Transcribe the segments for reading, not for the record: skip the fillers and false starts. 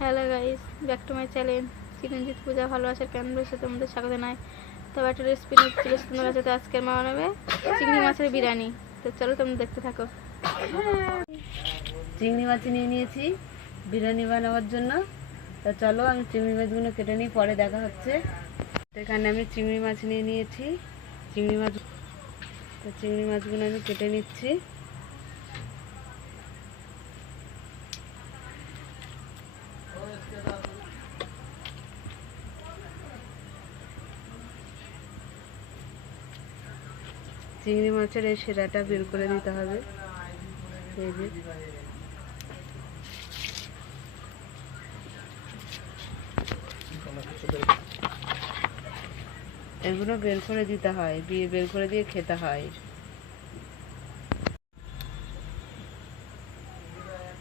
Hello guys, back to my channel Chiranjit Puja ভালোবাসার ক্যামেরার সাথে তোমাদের স্বাগত জানাই। তো একটা রেসিপি নিয়ে চলে এসেছি তোমাদের কাছে। তো আজকের মা বানাবে চিংড়ি মাছের বিরিয়ানি। তো চলো তোমরা দেখতে থাকো। চিংড়ি মাছ নিয়ে নিয়েছি বিরিয়ানি বানাবার জন্য। তো চলো আমি চিংড়ি মাছগুলো কেটে নিই, পরে দেখা হচ্ছে। তো এখানে আমি চিংড়ি মাছ নিয়ে নিয়েছি। চিংড়ি মাছগুলো আমি কেটে নিচ্ছি। চিংড়ি মাছের এই শিরাটা বের করে দিতে হবে। এই যে এগুলো বের করে দিতে হয়, বের করে দিয়ে খেতে হয়।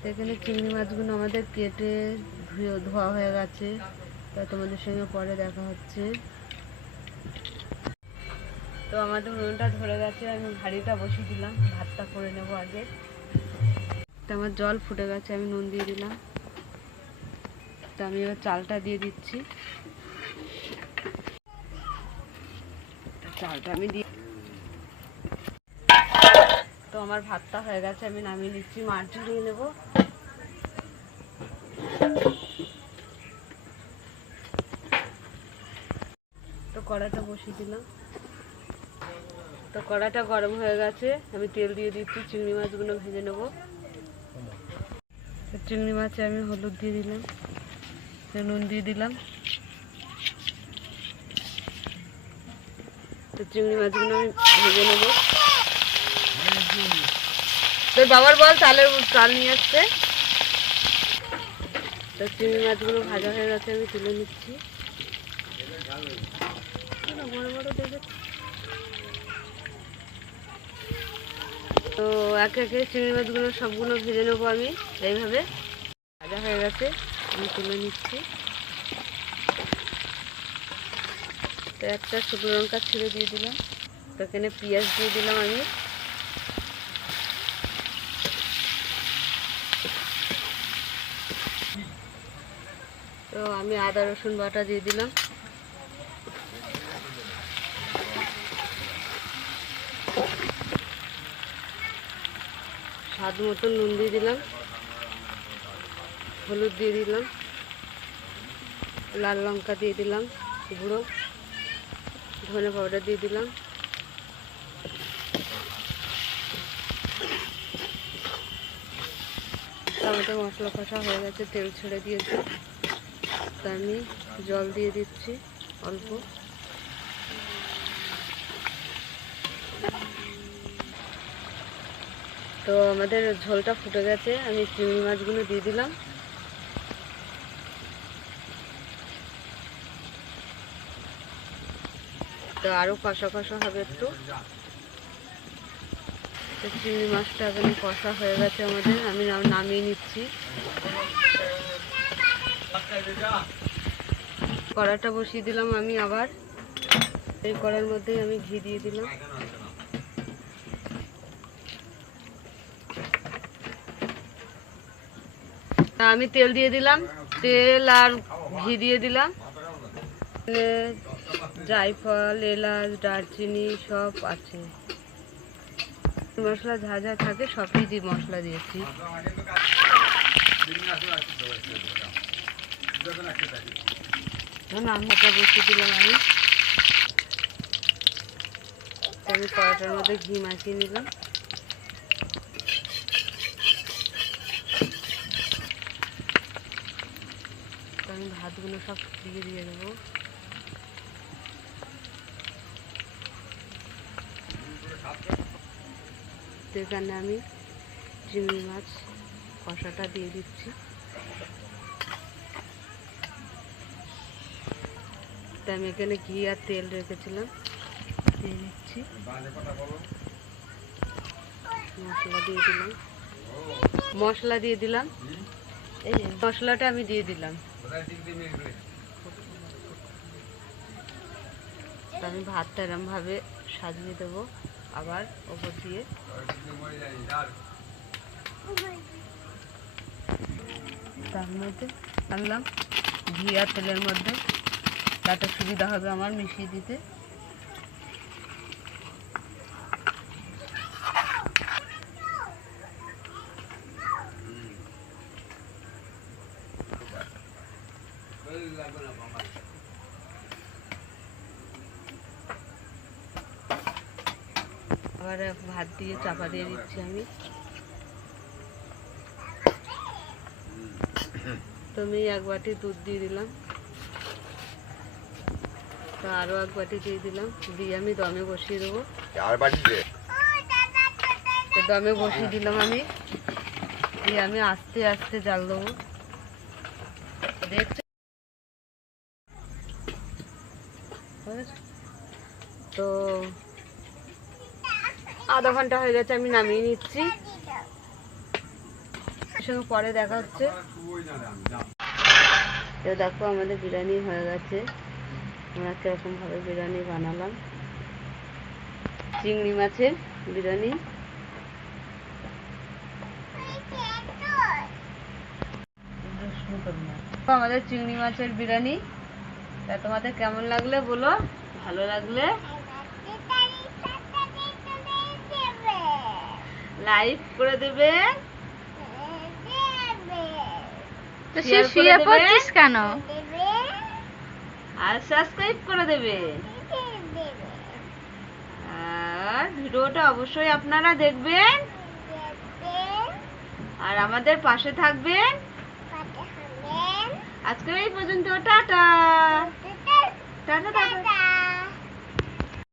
এখানে চিংড়ি মাছগুলো আমাদের কেটে ধোয়া হয়ে গেছে। তা তোমাদের সঙ্গে পরে দেখা হচ্ছে। তো আমাদের উনুনটা ধরে গেছে, আমি হাঁড়িটা বসিয়ে দিলাম, ভাতটা করে নেব আগে। তো আমার জল ফুটে গেছে, আমি নুন দিয়ে দিলাম। তো আমি এবার চালটা দিয়ে দিচ্ছি। চালটা আমি দিয়ে তো আমার ভাতটা হয়ে গেছে, আমি নামিয়ে নিচ্ছি, মাছ ঝরিয়ে নেব। তো কড়াটা বসিয়ে দিলাম। তো কড়াটা গরম হয়ে গেছে, আমি তেল দিয়ে দিচ্ছি, চিংড়ি মাছগুলো ভেজে নেব। চিংড়ি মাছে আমি হলুদ দিয়ে দিলাম, নুন দিয়ে দিলাম। তো চিংড়ি মাছগুলো আমি ভেজে নেব। তোর বাবার বল চাল নিয়ে আসছে। তো চিংড়ি মাছগুলো ভাজা হয়ে গেছে, আমি তুলে নিচ্ছি। তো একে একে চিংড়ি মাছগুলো সবগুলো ভেজে নেবো আমি এইভাবে। ভাজা হয়ে গেছে, আমি তুলে নিচ্ছি। তো একটা শুকনো লঙ্কা ছিঁড়ে দিয়ে দিলাম। তো এখানে পেঁয়াজ দিয়ে দিলাম আমি। তো আমি আদা রসুন বাটা দিয়ে দিলাম। স্বাদ মতন নুন দিয়ে দিলাম, হলুদ দিয়ে দিলাম, লাল লঙ্কা দিয়ে দিলাম গুঁড়ো, ধনে পাউডার দিয়ে দিলাম। টমেটো মশলা কষা হয়ে গেছে, তেল ছেড়ে দিয়েছে। তো আমি জল দিয়ে দিচ্ছি অল্প। তো আমাদের ঝোলটা ফুটে গেছে, আমি চিংড়ি মাছগুলো দিয়ে দিলাম। তো আরও কষা কষা হবে একটু। তো চিংড়ি মাছটা এখানে কষা হয়ে গেছে আমাদের, আমি নামিয়ে নিচ্ছি। কড়াটা বসিয়ে দিলাম আমি আবার। এই কড়ার মধ্যে আমি ঘি দিয়ে দিলাম। আমি তেল দিয়ে দিলাম, তেল আর ঘি দিয়ে দিলাম। জায়ফল, এলাচ, দারচিনি সব আছে, মশলা যা যা থাকে সবই মশলা দিয়েছি। রান্নাটা বসিয়ে দিলাম আমি কড়াটার মধ্যে ঘি মাখিয়ে নিলাম। আমি ভাতগুলো সব দিয়ে দেবো। এখানে আমি চিংড়ি মাছ কষাটা দিয়ে দিচ্ছি। তো আমি এখানে ঘি আর তেল রেখেছিলাম, দিয়ে দিচ্ছি। মশলা দিয়ে দিলাম। এই মশলাটা আমি দিয়ে দিলাম। আমি ভাতটা এরমভাবে সাজিয়ে দেবো আবার ওপর দিয়ে। তো তার মধ্যে আনলাম ঘি আর তেলের মধ্যে, তাতে সুবিধা হবে আমার মিশিয়ে দিতে। আবার ভাত দিয়ে চাপা দিয়ে দিচ্ছি আমি। তো আমি 1 বাটি দুধ দিয়ে দিলাম, তো আরো 1 বাটি দিয়ে দিলাম, দিয়ে আমি দমে বসিয়ে দেবো। তো দমে বসিয়ে দিলাম আমি, দিয়ে আমি আস্তে আস্তে জাল দেবো। দেখছো তো আধা ঘন্টা হয়ে গেছে, আমি নামিয়ে নিচ্ছি, সঙ্গে পরে দেখা হচ্ছে। তো দেখো আমাদের বিরিয়ানি হয়ে গেছে। আমরা কিরকম ভাবে বিরিয়ানি বানালাম, চিংড়ি মাছের বিরিয়ানি। তো আমাদের চিংড়ি মাছের বিরিয়ানি, তা তোমাদের কেমন লাগলে বলো, ভালো লাগলে লাইক করে দেবে, তো সে শুয়ে পড়ছিস কেন? আর সাবস্ক্রাইব করে দেবে, আর ভিডিওটা অবশ্যই আপনারা দেখবেন আর আমাদের পাশে থাকবেন। আজকে এই পর্যন্ত, টাটা টাটা টাটা।